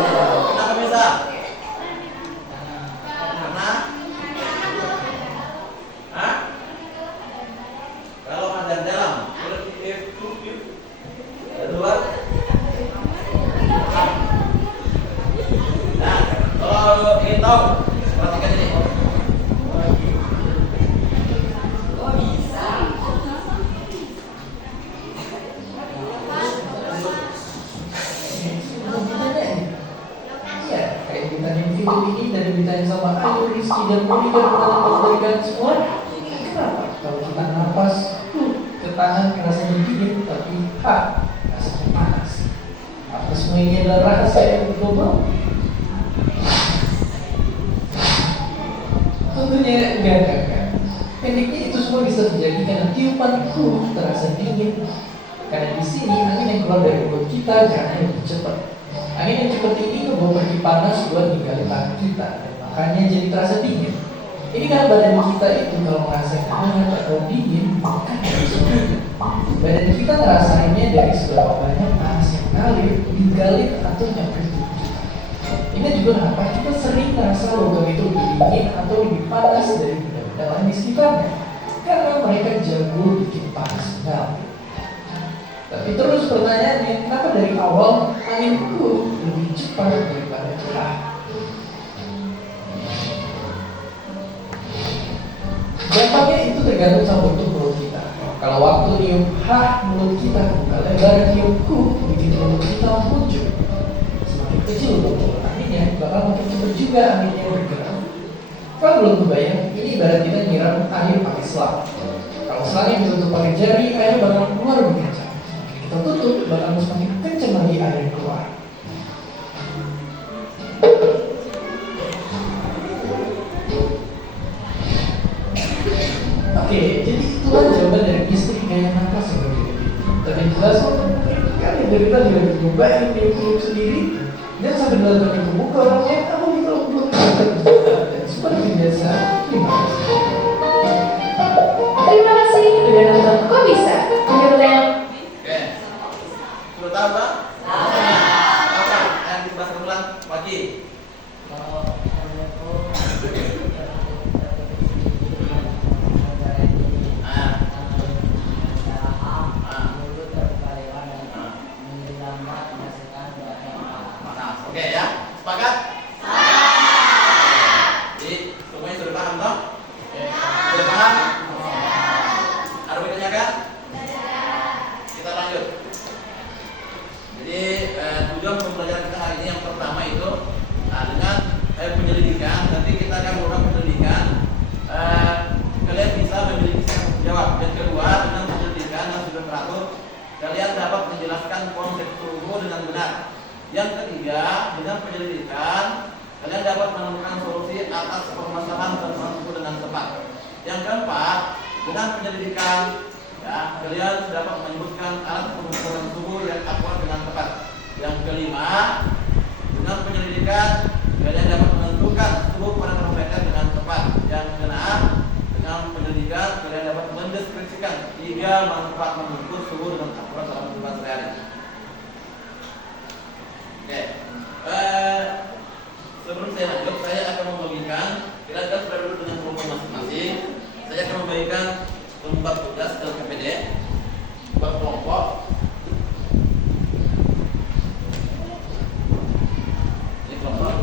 Kenapa bisa? Karena kalau ada dalam, luar. Nah, kalau ingin tahu, perhatikan ini. Ini dari ditanya sama Ayu, Rizky, dan Monika menambahkan semua. Kenapa? Kalau kita napas ke tangan rasanya dingin, tapi rasanya panas. Apa semua ini adalah rahasia yang global? Tentunya enggak. Pendeknya itu semua bisa terjadi karena tiupan terasa dingin. Karena di sini angin yang keluar dari mulut kita jaraknya lebih cepat. Angin yang cepat ini membawa pergi panas buat ninggalin tangan kita, dan makanya jadi terasa dingin. Ini karena badan kita itu kalau ngerasain hangat atau dingin, kan bisa. Badan kita ngerasainnya dari seberapa banyak panas yang ngalir, digalin atau nyampe tubuh kita. Ini juga kenapa kita sering merasa logam itu lebih dingin atau lebih panas dari benda-benda lain di sekitarnya, karena mereka jago bikin panas ngalir. Tapi terus pertanyaannya, kenapa dari awal anginku lebih cepat daripada kita? Dampaknya itu tergantung sama bentuk mulut kita. Kalau waktu niup mulut kita buka lebar, niup bikin mulut kita muncul. Semakin kecil bentuk anginnya, bakal makin cepat juga anginnya bergerak. Kalau belum kebayang, ini ibarat kita nyiram air pakai selang. Kalau selangnya ditutup pakai jari, air bakal keluar lebih kencang. Tertutup, bakal semakin kencang lagi air yang keluar. Oke, jadi itulah jawaban dari istri gaya nafas seperti ini. Tapi jelas kalian dari tadi juga nyobain niup sendiri dan sampai dilakukan itu buka orangnya, kamu bisa belum dan seperti biasa. Terima kasih udah nonton Kok Bisa. Ada pertanyaan? Sudah tahu Pak? Apa yang dibahas ulang pagi? Oke ya, sepakat? Jadi semuanya sudah paham toh? Sudah paham? Ada yang ditanyakan? Kita lanjut. Jadi tujuan pembelajaran kita hari ini yang pertama itu dengan penyelidikan. Nanti kita akan melakukan penyelidikan. Kalian bisa memiliki tanggung jawab. Yang kedua, dengan penyelidikan yang sudah teratur, kalian dapat menjelaskan konsep suhu dengan benar. Yang ketiga, dengan penyelidikan, kalian dapat menemukan solusi atas permasalahan tersebut dengan tepat. Yang keempat, dengan penyelidikan, kalian dapat menyebutkan alat pengukuran suhu yang akurat dengan tepat. Yang kelima, dengan penyelidikan, kalian dapat menentukan suhu pada termometer dengan tepat. Yang keenam, dengan penyelidikan, kalian dapat mendeskripsikan 3 manfaat mengukur suhu dengan akurat dalam kehidupan sehari-hari. Oke, sebelum saya lanjut, saya akan membagikan, kita sudah dulu dengan kelompok masing-masing. Saya akan membagikan lembar tugas LKPD buat kelompok. Ini kelompok.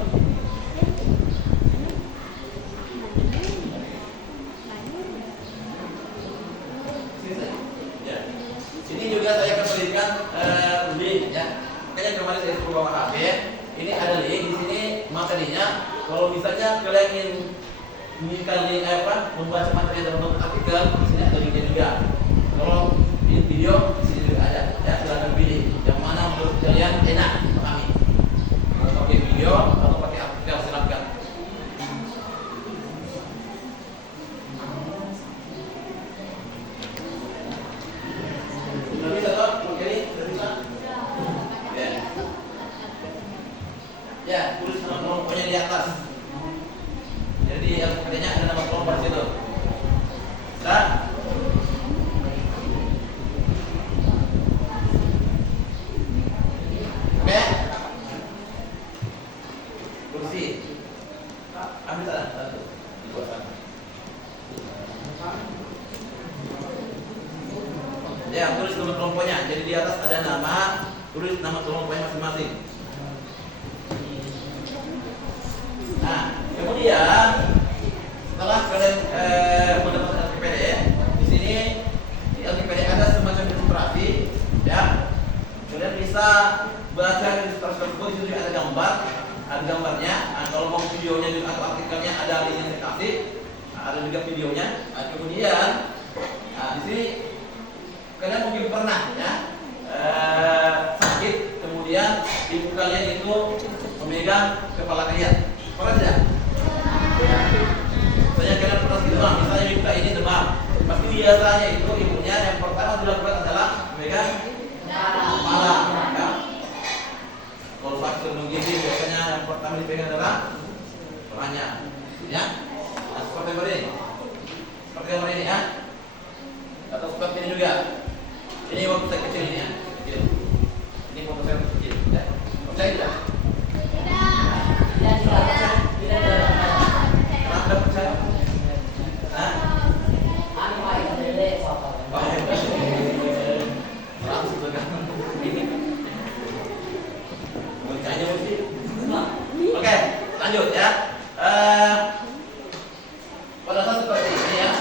Sini juga saya akan berikan link ya. Makanya kemarin saya suruh bawa HP. Ini ada link di sini materinya. Kalau misalnya kalian ingin kalian membaca materi dalam bentuk artikel, di sini ada linknya juga. Kalau video di sini juga ada. Ya, silakan pilih yang mana menurut kalian enak memahami. Mau pakai video atau pakai artikel, silakan. Sudah bisa toh? Oke, sudah bisa. Ya, tulis nama kelompoknya di atas. Jadi LKPD-nya ada nama kelompok di situ. Nah, oke. kursi. Ambil sana, satu. Dibuat sana. Ya, tulis nama kelompoknya. Jadi di atas ada nama, tulis nama kelompoknya masing-masing. Nah, kemudian setelah kalian mendapatkan LKPD, di sini di LKPD ada semacam ilustrasi, ya. Kalian bisa baca ilustrasi tersebut. Di situ ada gambar, ada gambarnya. Nah, kalau mau videonya juga atau artikelnya ada link yang saya kasih. Nah, ada juga videonya. Nah, kemudian, nah di sini kalian mungkin pernah ya sakit, kemudian ibu kalian itu memegang kepala kalian. Pernah tidak? Misalnya kalian pernah demam, misalnya ibu ini demam, pasti biasanya itu ibunya yang pertama dilakukan adalah memegang kepala. Ya. Kalau sakit sebelum gizi biasanya yang pertama dipegang adalah kepalanya. Ya, nah, seperti ini, seperti ini ya, atau seperti ini juga. Ini waktu saya kecil ini ya, kecil. Ini foto saya waktu kecil. Ya. Percaya tidak? Kenapa tidak percaya? Hah? Langsung juga. Percaya mesti. Oke, lanjut ya. Pada saat seperti ini ya,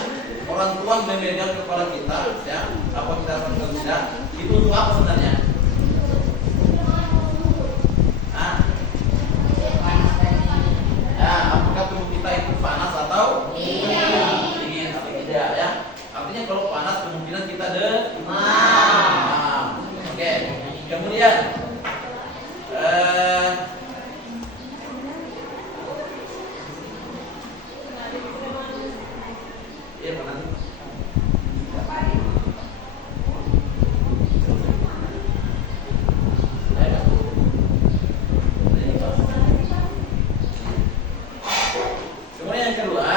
orang tua memegang kepala kita, ya, apa kita lakukan tidak, itu untuk apa sebenarnya? Ya, apakah tubuh kita itu panas atau dingin atau tidak ya? Artinya kalau panas kemungkinan kita demam. Oke. Kemudian iya panas. Kemudian yang kedua,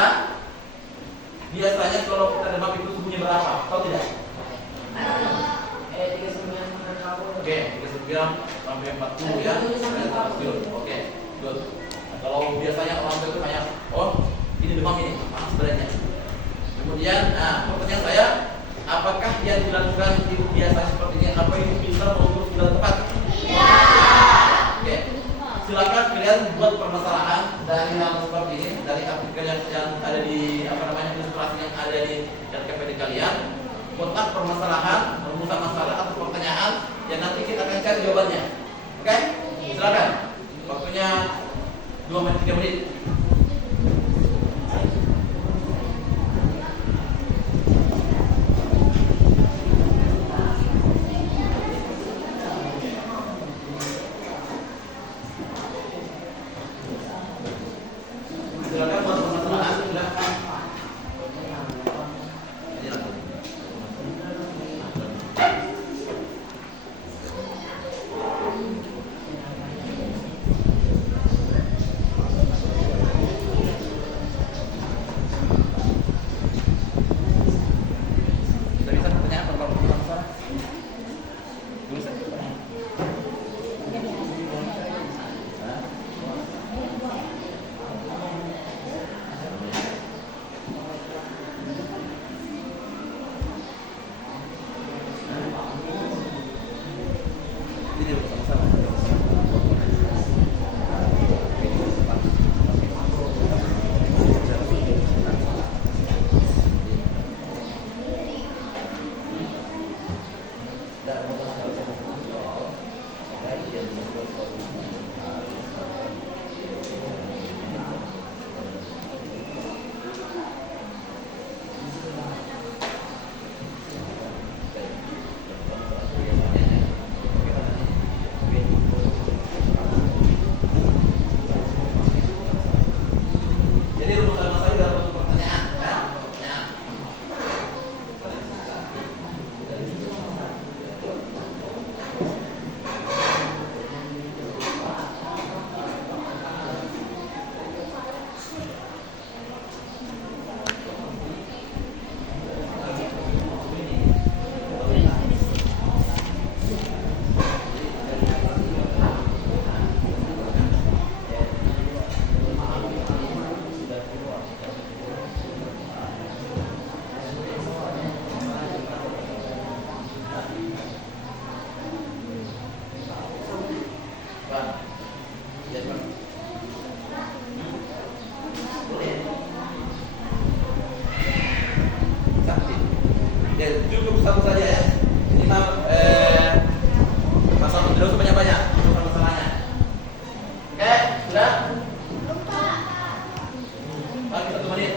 biasanya kalau kita demam itu suhunya berapa? Tahu tidak? 39 sampai 40 ya. Oke, good. Nah, kalau biasanya orang tua itu kayak, oh ini demam ini, panas badannya. Kemudian, nah pertanyaan saya, apakah yang dilakukan ibu biasa seperti ini, apa itu bisa mengukur sudah tepat? Ya. Oke. Silakan kalian buat permasalahan dari hal seperti ini, dari artikel yang ada di ilustrasi yang ada di LKPD kalian. Buatlah permasalahan, rumusan masalah atau pertanyaan yang nanti kita akan cari jawabannya. Oke? Silakan. Waktunya 2 menit 3 menit. Silakan buat permasalahan. Silakan. satu saja ya. Ini mah pasal tidak usah banyak-banyak masalahnya. Oke, sudah? Bagi 1 menit.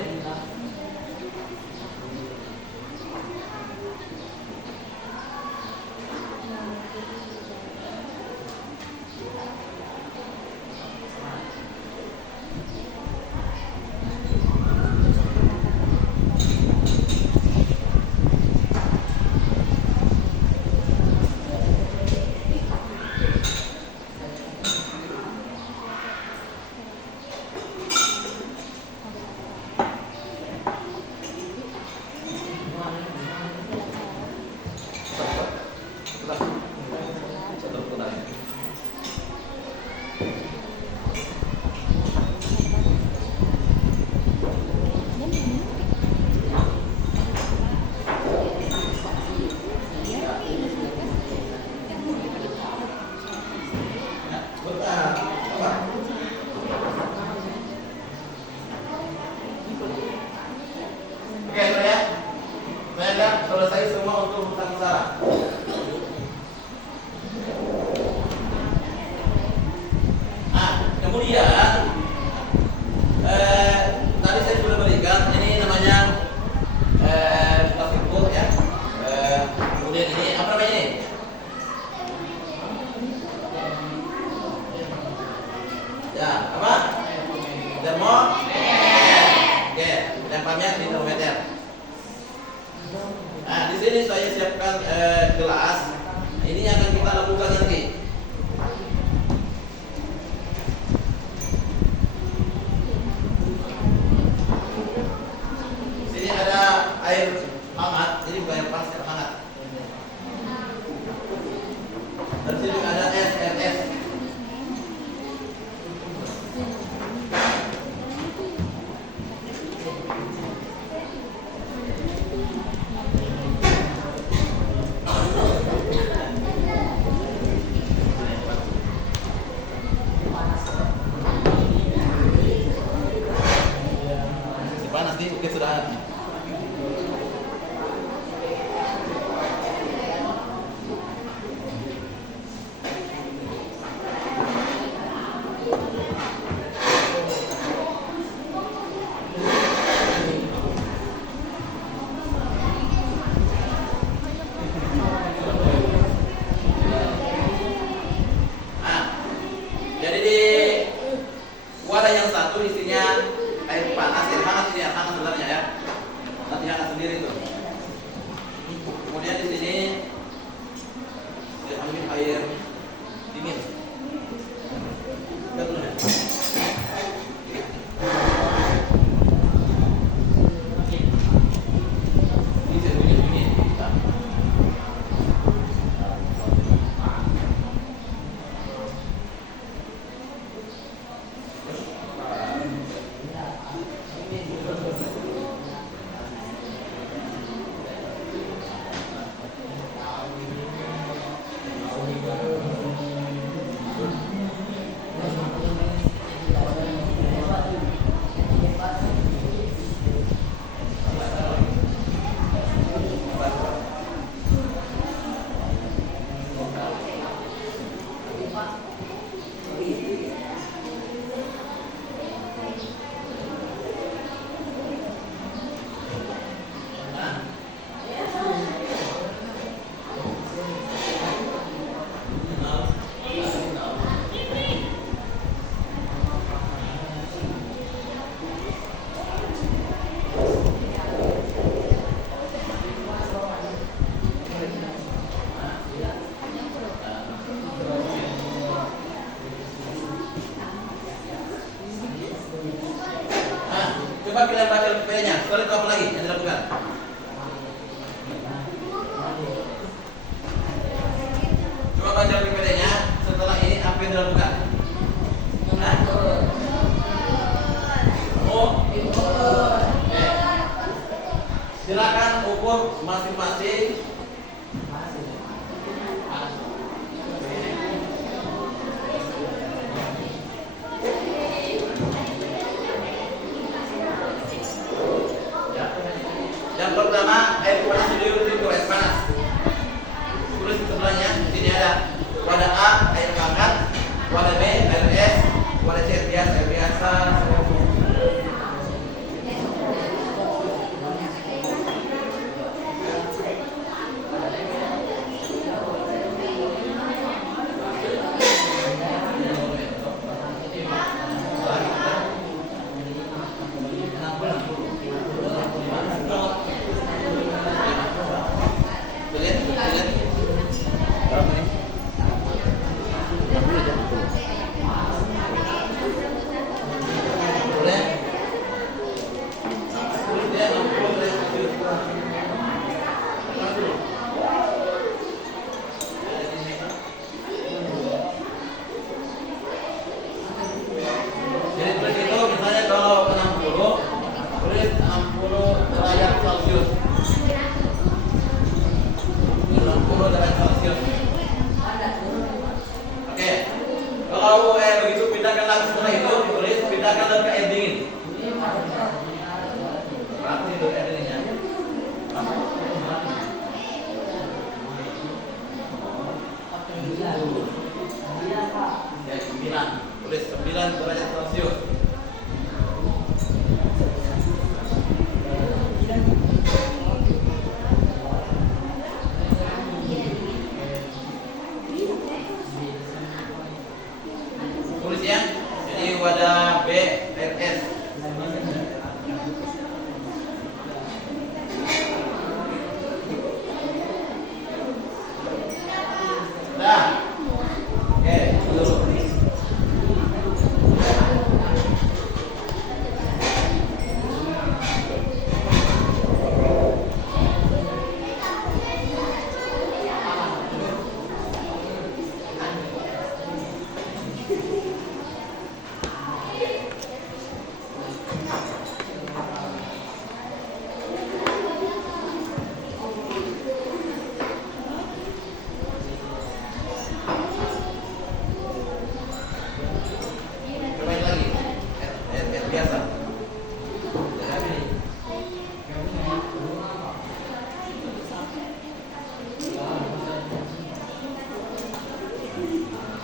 Oke, sudah ya. Saya anggap selesai semua untuk urusan masalah. Kemudian tadi saya sudah berikan ini namanya tafsir ya. Kemudian ini apa namanya ini? Ya, apa? Oke, tempatnya di termometer. Nah, di sini saya siapkan gelas. Ini yang akan kita lakukan nanti. Sini ada air hangat, jadi bukan air panas, air hangat. Dan sini ada es. Nanti oke sudah. Jadi di wadah yang satu isinya air panas, air hangat ini, air hangat sebenarnya ya. Nanti hangat sendiri tuh. Kemudian di sini diambil air dingin. Betul ya? Ini saya punya dingin. Coba kita baca PPT-nya. Setelah itu apa lagi yang dilakukan? Coba baca PPT-nya. Setelah ini apa yang dilakukan? Silakan ukur masing-masing. Yang Silakan dalam air dingin. Berapa sih air dinginnya? Ya, 9. Tulis 9 derajat Celcius. Tulis ya. Jadi wadah BRS. Dah. Oke, dulu. Cobain lagi. Air biasa.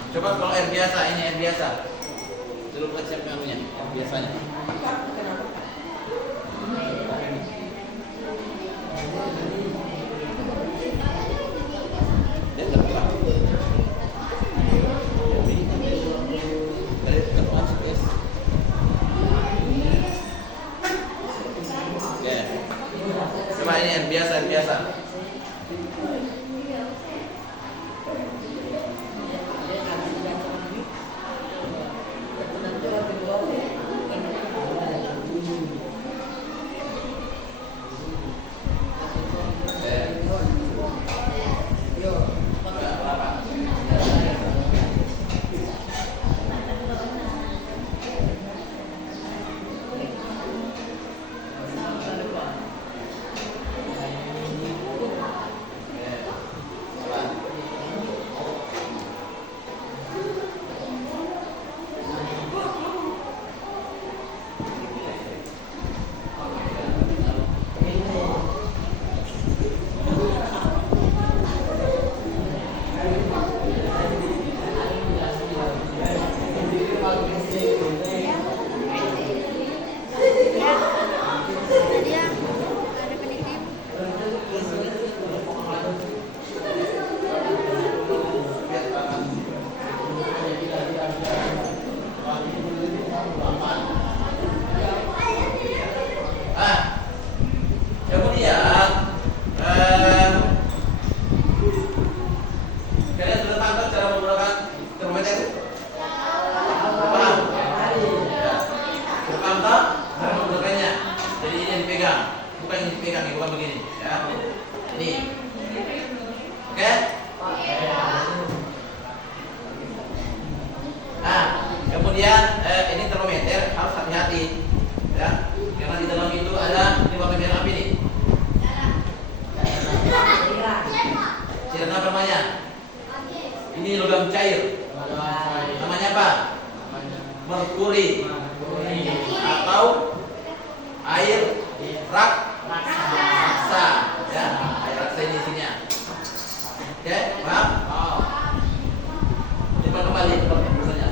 Coba kalau air biasa, ini air biasa. Dulu buat siapa anunya? Air biasanya. Dia tergerak. Dari ketuaan space. Oke. Coba ini air biasa, air biasa. Kemudian kalian sudah tahu cara menggunakan termometer? Paham? Ya. Sudah paham tak cara menggunakannya? Jadi ini yang dipegang, bukan ini dipegang, ini bukan begini. Ya. Ini. Oke? Nah, kemudian ini termometer harus hati-hati, ya, karena di dalam itu ada 5 bagian api nih. Cairan apa namanya? Ini logam cair. Namanya apa? Merkuri atau air raksa. Ya, air raksa ini isinya. Oke, paham? Coba kembali misalnya.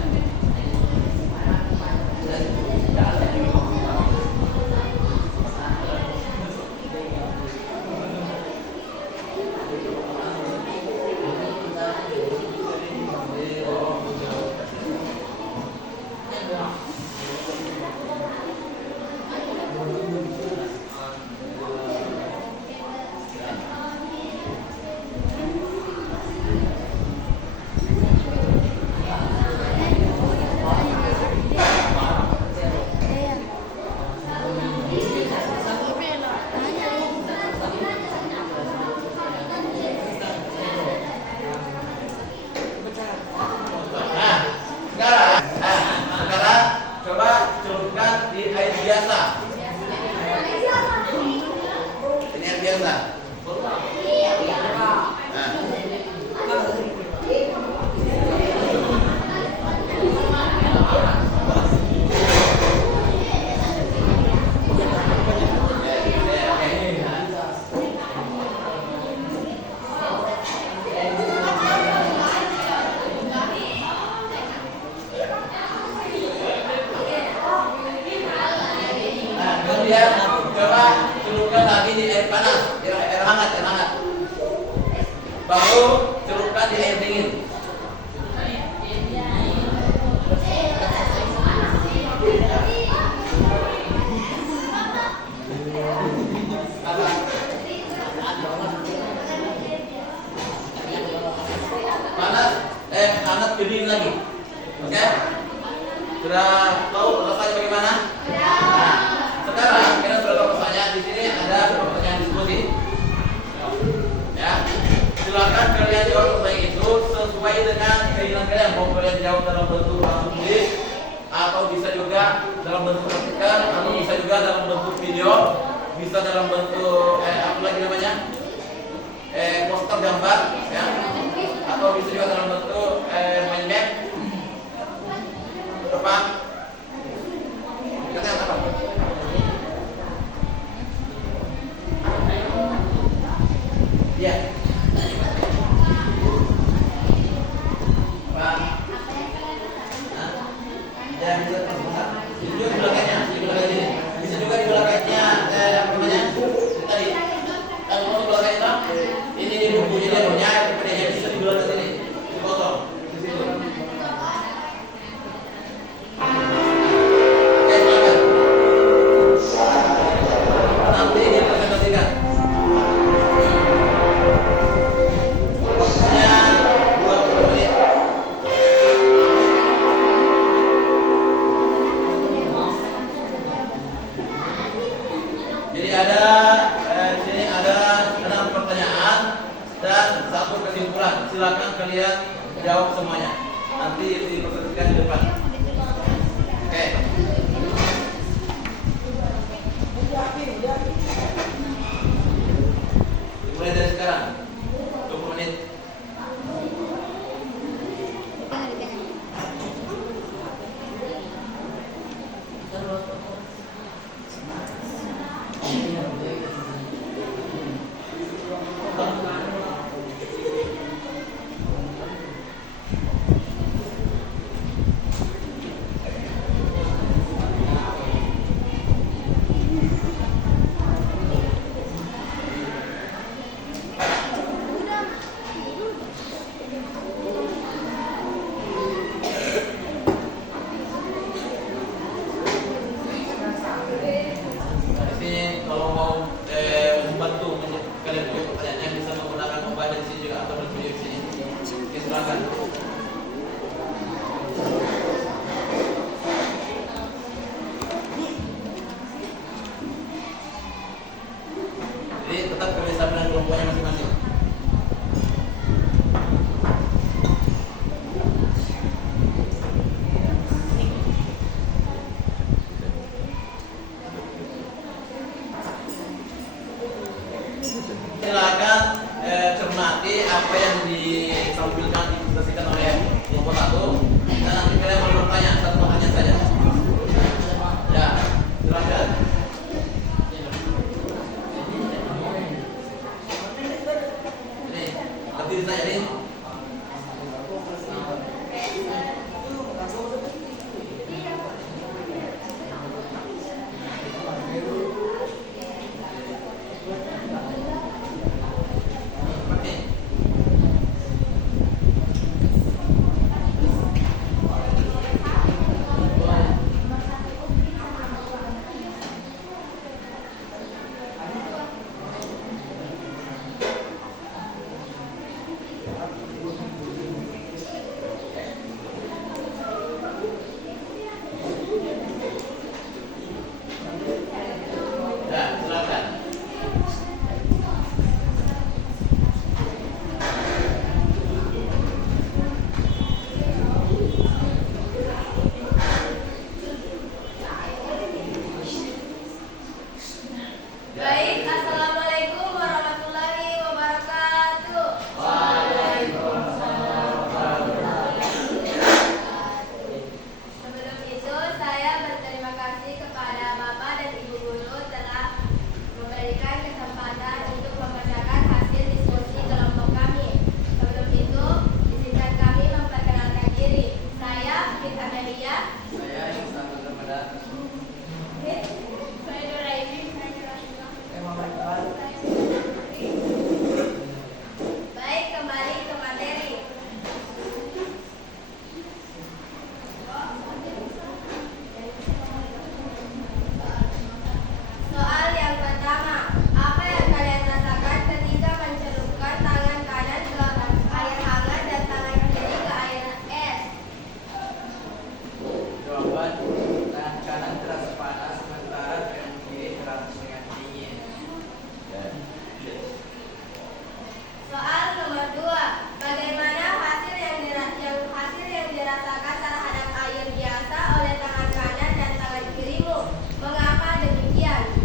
Sudah tahu rasanya bagaimana? Nah, sekarang kita sudah tahu pertanyaan. Di sini ada beberapa pertanyaan diskusi. Ya, silakan kalian jawab pertanyaan itu sesuai dengan keinginan kalian. Mau kalian jawab dalam bentuk langsung tulis, atau bisa juga dalam bentuk artikel, atau bisa juga dalam bentuk video, bisa dalam bentuk apa lagi namanya, poster gambar, ya, atau bisa juga dalam bentuk mind map. Apa? Katanya apa? Ya. Pak. Ya, bisa juga di belakangnya, di belakang ini. Bisa juga di belakangnya apa namanya? Tadi. Kalau di belakangnya ini di bukunya dia punya, PDF bisa di belakang sini. Di kosong. Di situ. Nanti dipresentasikan. Waktunya 20 menit. Jadi ada di sini ada 6 pertanyaan dan 1 kesimpulan. Silakan kalian jawab semuanya. Nanti dipresentasikan di depan. Oke. Mulai dari sekarang 20 menit. Nah, di sini kalau mau membantu kalian punya pertanyaannya bisa menggunakan membaca di sini juga atau bertulis di sini. Oke, silakan. Jadi tetap kerjasama dengan kelompoknya masing-masing. Silakan cermati apa yang ditampilkan dipresentasikan oleh kelompok 1 dan nanti kalian mau bertanya, satu pertanyaan saja. Ya, silakan. jawaban tangan kanan terasa panas sementara tangan kiri terasa sangat dingin. Ya. Soal nomor 2. Bagaimana hasil yang dirasakan terhadap air biasa oleh tangan kanan dan tangan kirimu? Mengapa demikian?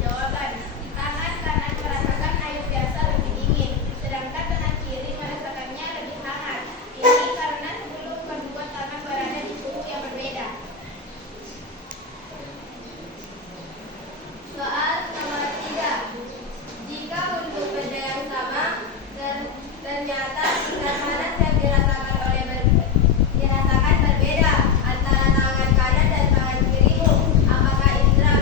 Jawaban, tangan kanan merasakan air biasa lebih dingin, sedangkan tangan kiri merasakannya lebih hangat. Ini karena sebelum kedua tangan berada di suhu yang berbeda. Soal nomor 3. Jika untuk benda yang sama ternyata tingkat panas yang dirasakan berbeda antara tangan kanan dan tangan kirimu, apakah indera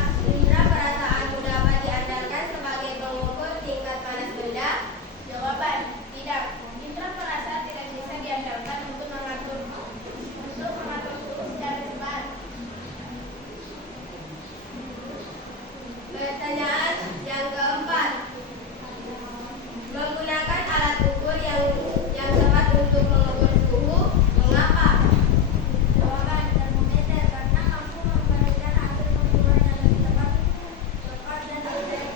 perasaanmu dapat diandalkan sebagai pengukur tingkat panas benda? Jawaban, tidak. Indra merasa tidak bisa diandalkan untuk mengatur suhu secara cepat. Pertanyaan yang keempat. Menggunakan alat ukur yang tepat untuk mengukur suhu, mengapa? Jawaban, termometer karena mampu memberikan hasil pengukuran yang lebih tepat dan objektif.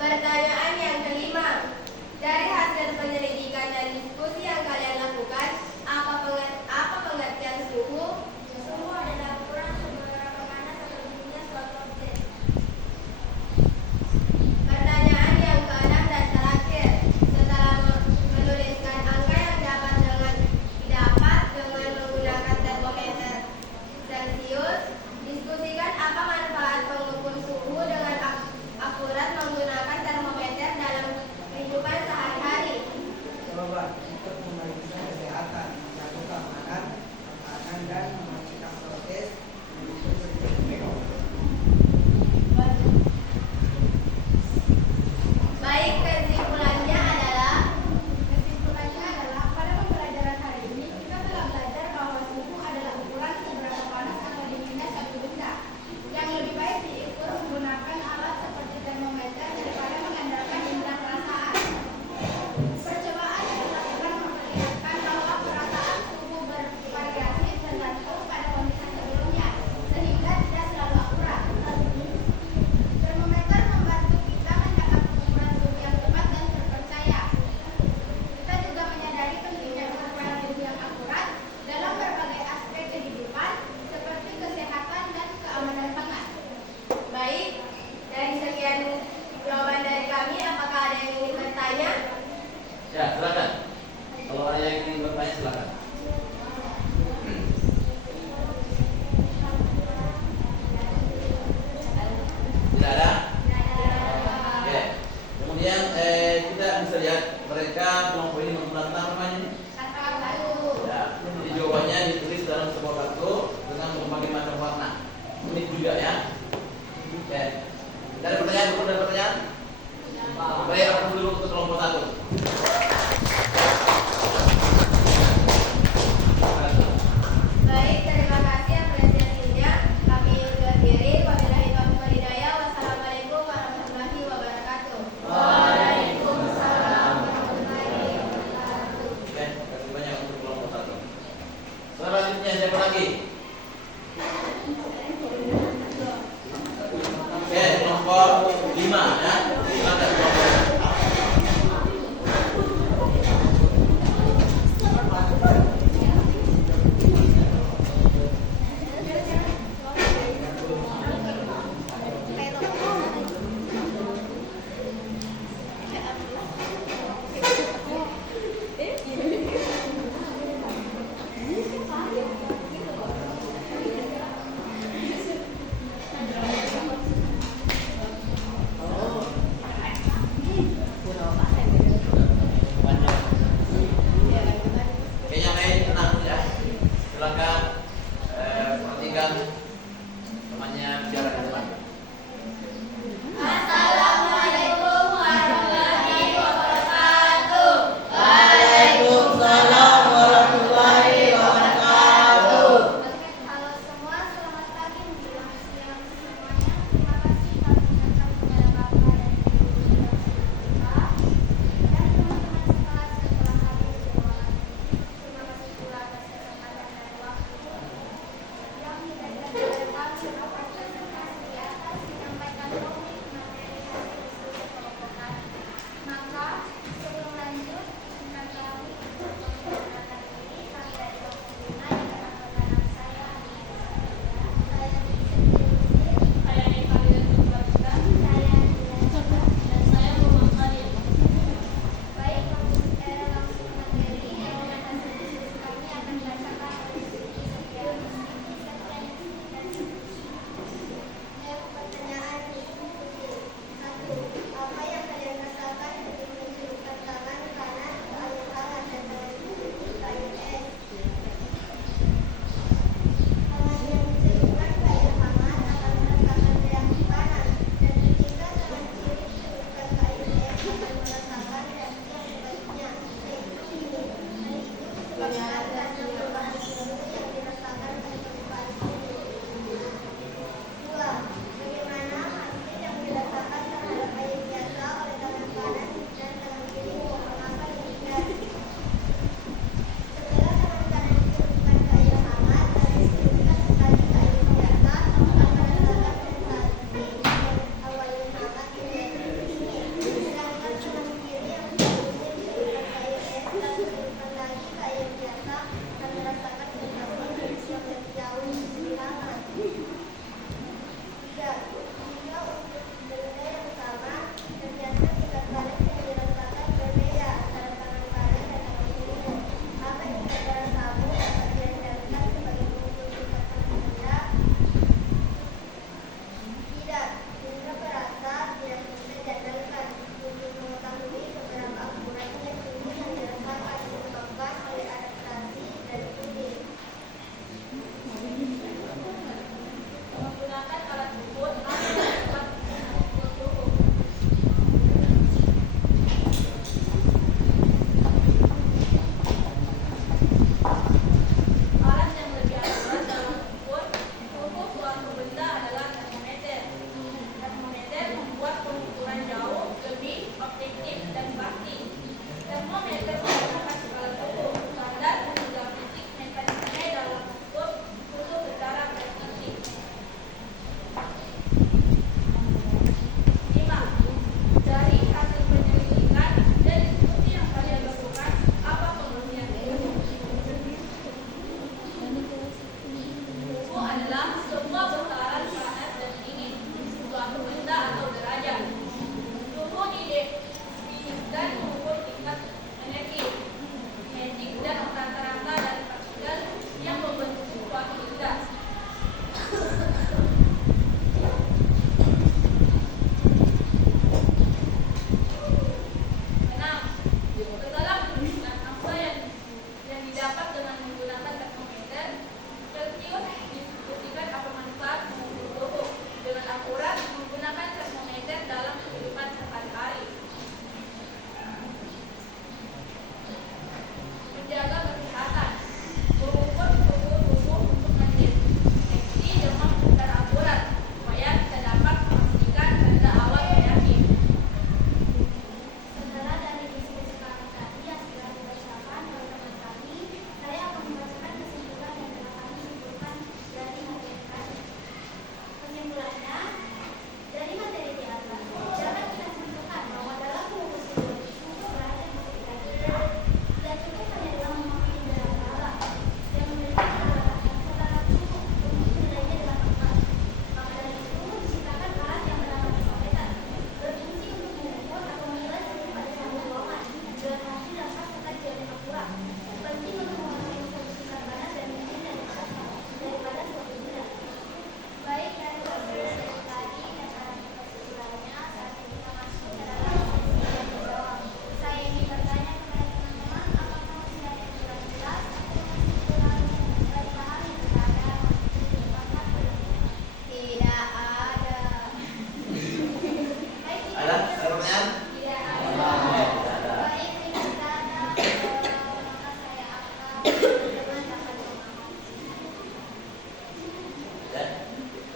Pertanyaan yang kelima. Dari hasil penyelidikan dan diskusi yang kalian lakukan, apa pengertian suhu? Suhu adalah ukuran seberapa panas atau dinginnya suatu objek. Pertanyaan yang keenam dan terakhir. Setelah menuliskan angka yang didapat dengan menggunakan termometer Celcius, diskusikan apa manfaat mengukur suhu dengan akurat menggunakan termometer dalam kehidupan sehari-hari. Jawaban, untuk memeriksa kesehatan, menjaga keamanan, makanan dan memastikan proses Baik, kesimpulannya adalah pada pembelajaran hari ini kita telah belajar bahwa suhu adalah ukuran seberapa panas atau dinginnya satu benda. Yang lebih baik diukur menggunakan alat seperti termometer daripada mengandalkan indera perasaan. Percobaan yang dilakukan memperlihatkan bahwa perasaan suhu bervariasi tergantung pada kondisi sebelumnya, sehingga tidak selalu akurat. Termometer membantu kita mencatat ukuran suhu yang tepat dan terpercaya. Kita juga menyadari pentingnya ukuran suhu yang akurat dalam berbagai aspek kehidupan seperti kesehatan dan keamanan pangan. baik. Dari sekian jawaban dari kami, apakah ada yang ingin bertanya? Ya, silakan. Kalau ada yang ingin bertanya, silakan. Tidak ada? Oke. Kemudian kita bisa lihat mereka kelompok ini menggunakan apa namanya? Kata baru. Ya, jadi jawabannya ditulis dalam sebuah kartu dengan berbagai macam warna. Unik juga ya. Oke. Dari pertanyaan, betul dari pertanyaan? Baik, aku dulu untuk kelompok 1. Baik, terima kasih apresiasinya. Kami undur diri. Wabillahi taufiq wal hidayah. Wassalamualaikum warahmatullahi wabarakatuh. Waalaikumsalam warahmatullahi wabarakatuh. Oke, kasih banyak untuk kelompok 1. Selanjutnya siapa lagi? Oke, kelompok 5 ya. Silakan kelompok.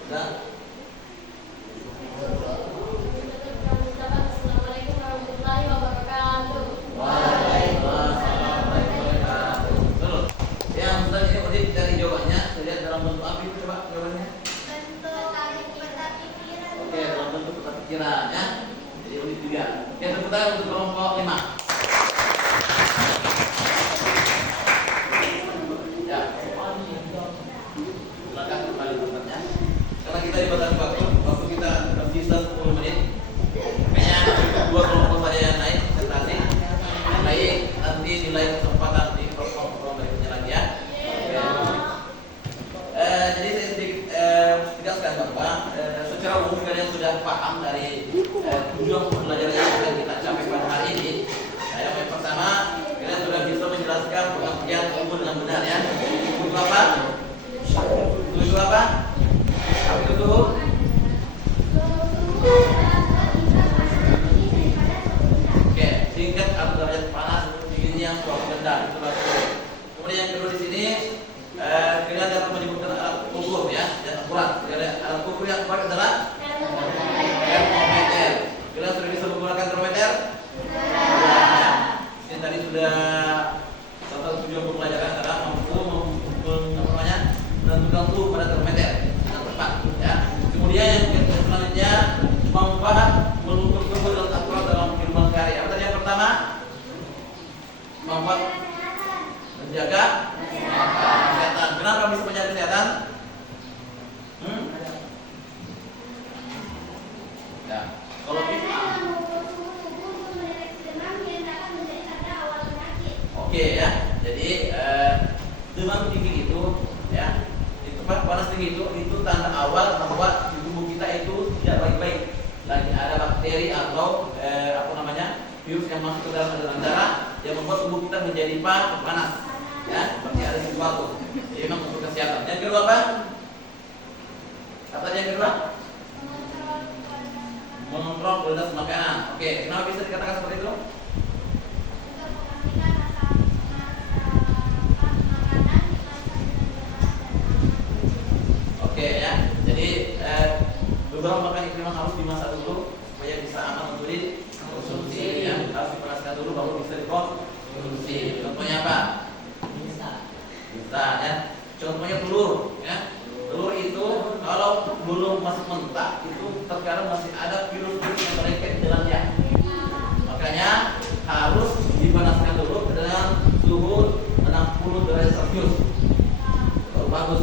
Sudah? Assalamualaikum warahmatullahi wabarakatuh. Waalaikumsalam warahmatullahi wabarakatuh. Betul. Yang sudah ini udah dicari jawabannya. Saya lihat dalam bentuk apa itu coba jawabannya? Bentuk peta pikiran. Oke, dalam bentuk peta pikiran ya. Jadi unit 3. Oke, tepuk tangan untuk kelompok 5. Ya. Silakan kembali tempatnya. Karena kita dibatasi waktu kita tersisa 10 menit. Kayaknya dua kelompok saja yang naik presentasi. Yang lain nanti nilai kesempatan di kelompok berikutnya lagi ya. Jadi saya sedikit tegaskan bahwa secara umum kalian sudah paham dari tujuan pembelajaran yang akan kita capai pada hari ini. Yang pertama, kalian sudah bisa menjelaskan pengertian umum dengan benar ya. Itu apa? Itu apa? Apa itu suhu? Oke, tingkat atau derajat panas dinginnya suatu benda itulah suhu. Kemudian yang kedua di sini kalian dapat menyebutkan alat ukur ya, dan ukuran. Alat ukur yang keluar adalah termometer. Kalian sudah bisa menggunakan termometer? Ya. Ini tadi sudah salah satu tujuan pembelajaran adalah menentukan suhu pada termometer dengan tepat ya. Kemudian yang selanjutnya memaham mengukur suhu dan aturan dalam kehidupan sehari. Apa tadi yang pertama? Membuat menjaga kesehatan. Kenapa bisa menjaga kesehatan? Ya, kalau kita oke ya. Jadi demam tinggi itu ya, di tempat panas tinggi itu tanda awal bahwa di tubuh kita itu tidak baik-baik. Lagi ada bakteri atau virus yang masuk ke dalam aliran darah yang membuat tubuh kita menjadi panas. Ya, seperti ada sesuatu. Jadi memang untuk kesehatan. Yang kedua apa? Apa yang kedua? Mengontrol kualitas makanan. Oke, kenapa bisa dikatakan seperti itu? Oke ya. Jadi beberapa makanan itu memang harus dimasak dulu supaya bisa aman untuk dikonsumsi. Ya, harus dipanaskan dulu baru bisa dikonsumsi. Contohnya apa? Bisa ya. Contohnya telur ya. Telur itu kalau belum masih mentah itu terkadang masih ada virus-virus yang merengket di dalamnya. Makanya harus dipanaskan dulu dengan suhu 60 derajat Celcius. Baru bagus.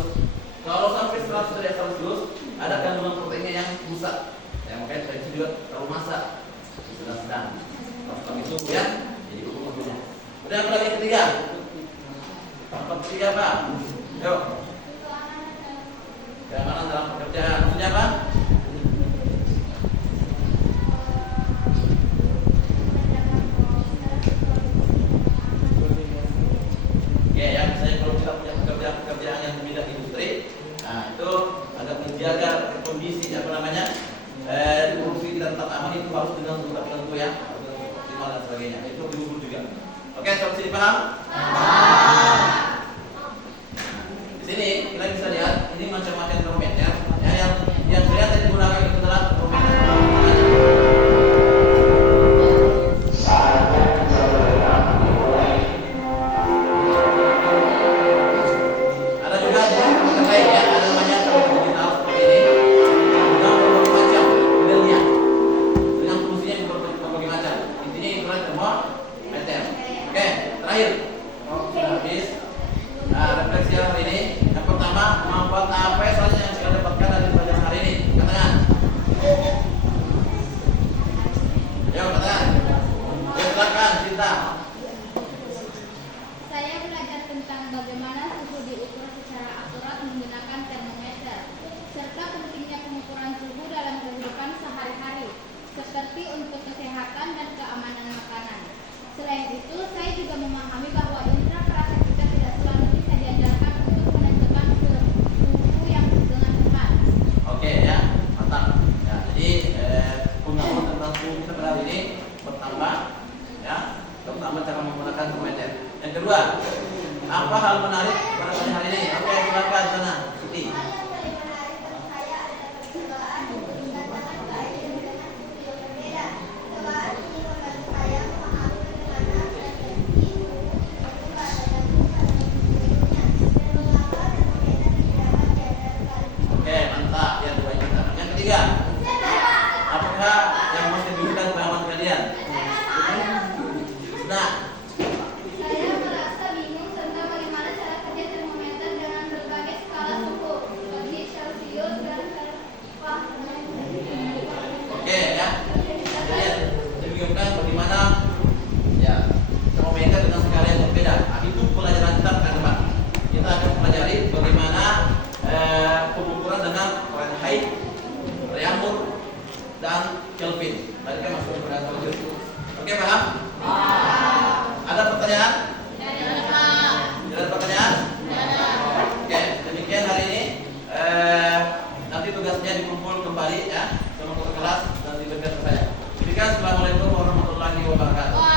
Kalau sampai 100 derajat Celcius ada kandungan proteinnya yang rusak. Ya makanya tadi juga terlalu masak. Sedang-sedang. Kalau itu ya. Jadi ukur-ukurnya. Kemudian apa lagi yang ketiga? Apa ketiga apa? Yuk. Keamanan dalam pekerjaan. Maksudnya apa? Ya, misalnya kalau kita punya pekerjaan yang di bidang industri, nah itu agar menjaga kondisi produksi kita tetap aman itu harus dengan suhu tertentu ya, optimal dan sebagainya. Itu diukur juga. Oke, sampai sini paham? Di sini kita bisa lihat ini macam-macam termometer ya, yang kelihatan digunakan itu adalah termometer. Ada juga termometer lain ya, ada namanya termometer digital seperti ini. Dengan berbagai macam modelnya, dengan fungsinya yang berbagai macam. Intinya itu adalah termometer. Oke, terakhir. Sudah habis. Nah, refleksi hari ini yang pertama, manfaat apa saja wabarakatuh.